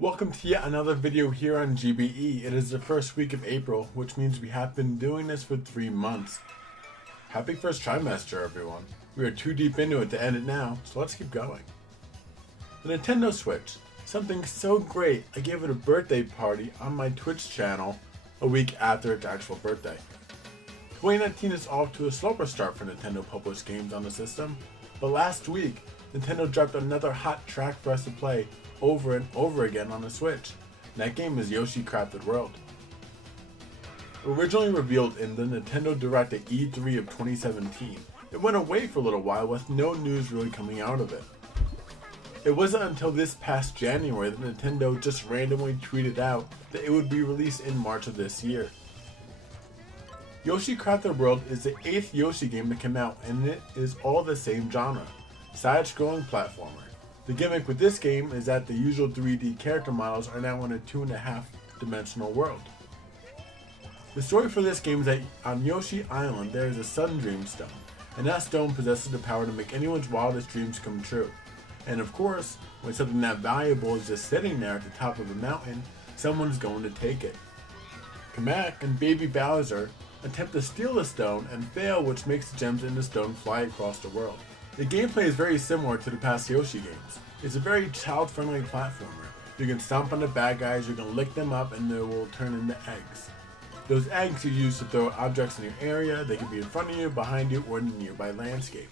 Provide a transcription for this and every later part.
Welcome to yet another video here on GBE. It is the first week of April, which means we have been doing this for 3 months. Happy first trimester, everyone. We are too deep into it to end it now, so let's keep going. The Nintendo Switch. Something so great, I gave it a birthday party on my Twitch channel a week after its actual birthday. 2019 is off to a slower start for Nintendo published games on the system, but last week, Nintendo dropped another hot track for us to play over and over again on the Switch. And that game is Yoshi Crafted World. Originally revealed in the Nintendo Direct at E3 of 2017, it went away for a little while with no news really coming out of it. It wasn't until this past January that Nintendo just randomly tweeted out that it would be released in March of this year. Yoshi Crafted World is the 8th Yoshi game to come out, and it is all the same genre, side-scrolling platformer. The gimmick with this game is that the usual 3D character models are now in a 2.5 dimensional world. The story for this game is that on Yoshi Island there is a Sun Dream Stone, and that stone possesses the power to make anyone's wildest dreams come true. And of course, when something that valuable is just sitting there at the top of a mountain, someone's going to take it. Kamek and Baby Bowser attempt to steal the stone and fail, which makes the gems in the stone fly across the world. The gameplay is very similar to the past Yoshi games. It's a very child-friendly platformer. You can stomp on the bad guys, you can lick them up, and they will turn into eggs. Those eggs you use to throw objects in your area. They can be in front of you, behind you, or in the nearby landscape.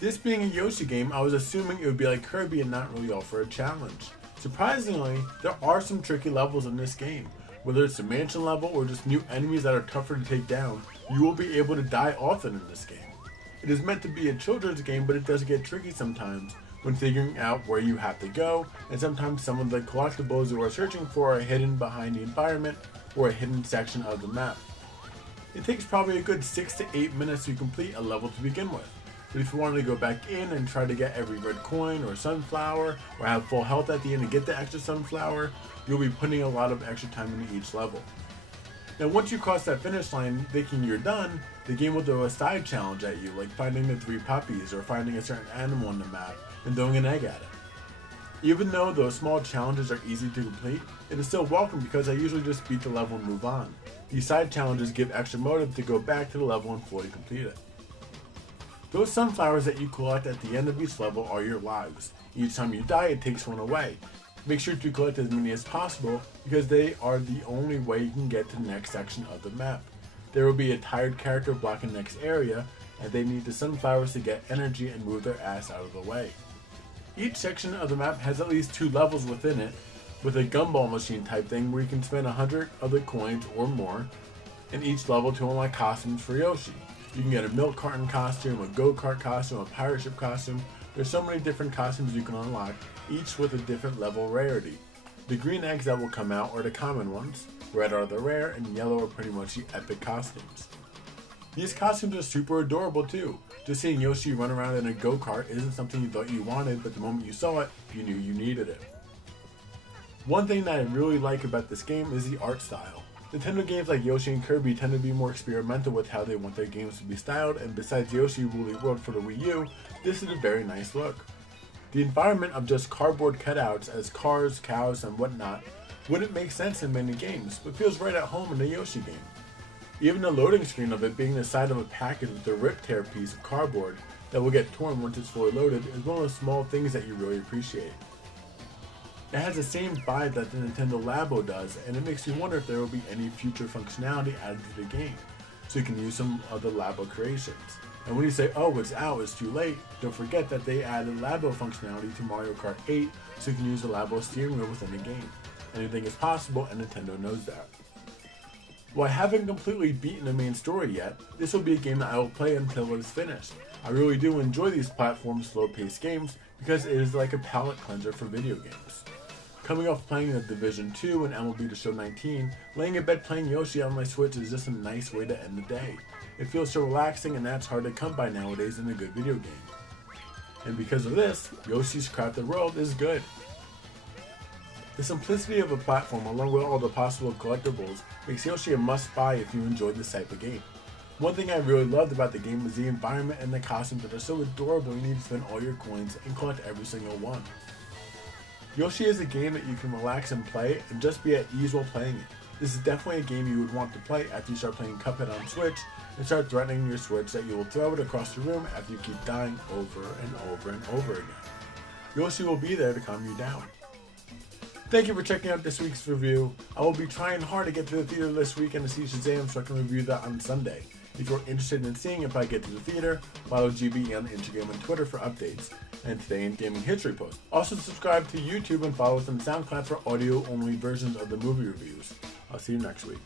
This being a Yoshi game, I was assuming it would be like Kirby and not really offer a challenge. Surprisingly, there are some tricky levels in this game. Whether it's the mansion level or just new enemies that are tougher to take down, you will be able to die often in this game. It is meant to be a children's game, but it does get tricky sometimes when figuring out where you have to go, and sometimes some of the collectibles you are searching for are hidden behind the environment or a hidden section of the map. It takes probably a good 6 to 8 minutes to complete a level to begin with, but if you wanted to go back in and try to get every red coin or sunflower, or have full health at the end to get the extra sunflower, you'll be putting a lot of extra time into each level. Now once you cross that finish line thinking you're done, the game will throw a side challenge at you, like finding the 3 puppies or finding a certain animal on the map and throwing an egg at it. Even though those small challenges are easy to complete, it is still welcome because I usually just beat the level and move on. These side challenges give extra motive to go back to the level and fully complete it. Those sunflowers that you collect at the end of each level are your lives. Each time you die, it takes one away. Make sure to collect as many as possible because they are the only way you can get to the next section of the map. There will be a tired character blocking the next area, and they need the sunflowers to get energy and move their ass out of the way. Each section of the map has at least 2 levels within it, with a gumball machine type thing where you can spend 100 other coins or more in each level to unlock costumes for Yoshi. You can get a milk carton costume, a go-kart costume, a pirate ship costume. There's so many different costumes you can unlock, each with a different level rarity. The green eggs that will come out are the common ones, red are the rare, and yellow are pretty much the epic costumes. These costumes are super adorable too. Just seeing Yoshi run around in a go-kart isn't something you thought you wanted, but the moment you saw it, you knew you needed it. One thing that I really like about this game is the art style. Nintendo games like Yoshi and Kirby tend to be more experimental with how they want their games to be styled, and besides Yoshi Woolly World for the Wii U, this is a very nice look. The environment of just cardboard cutouts as cars, cows, and whatnot wouldn't make sense in many games, but feels right at home in a Yoshi game. Even the loading screen of it being the side of a package with a rip-tear piece of cardboard that will get torn once it's fully loaded is one of the small things that you really appreciate. It has the same vibe that the Nintendo Labo does, and it makes me wonder if there will be any future functionality added to the game, so you can use some of the Labo creations. And when you say, oh, it's out, it's too late, don't forget that they added Labo functionality to Mario Kart 8, so you can use the Labo steering wheel within the game. Anything is possible, and Nintendo knows that. While I haven't completely beaten the main story yet, this will be a game that I will play until it is finished. I really do enjoy these platform slow-paced games because it is like a palate cleanser for video games. Coming off playing The Division 2 and MLB The Show 19, laying in bed playing Yoshi on my Switch is just a nice way to end the day. It feels so relaxing, and that's hard to come by nowadays in a good video game. And because of this, Yoshi's Crafted World is good. The simplicity of a platform along with all the possible collectibles makes Yoshi a must-buy if you enjoy this type of game. One thing I really loved about the game was the environment and the costumes that are so adorable you need to spend all your coins and collect every single one. Yoshi is a game that you can relax and play and just be at ease while playing it. This is definitely a game you would want to play after you start playing Cuphead on Switch and start threatening your Switch that you will throw it across the room after you keep dying over and over and over again. Yoshi will be there to calm you down. Thank you for checking out this week's review. I will be trying hard to get to the theater this weekend to see Shazam so I can review that on Sunday. If you're interested in seeing if I get to the theater, follow GBE on Instagram and Twitter for updates, and stay in gaming history posts. Also subscribe to YouTube and follow us on SoundCloud for audio-only versions of the movie reviews. I'll see you next week.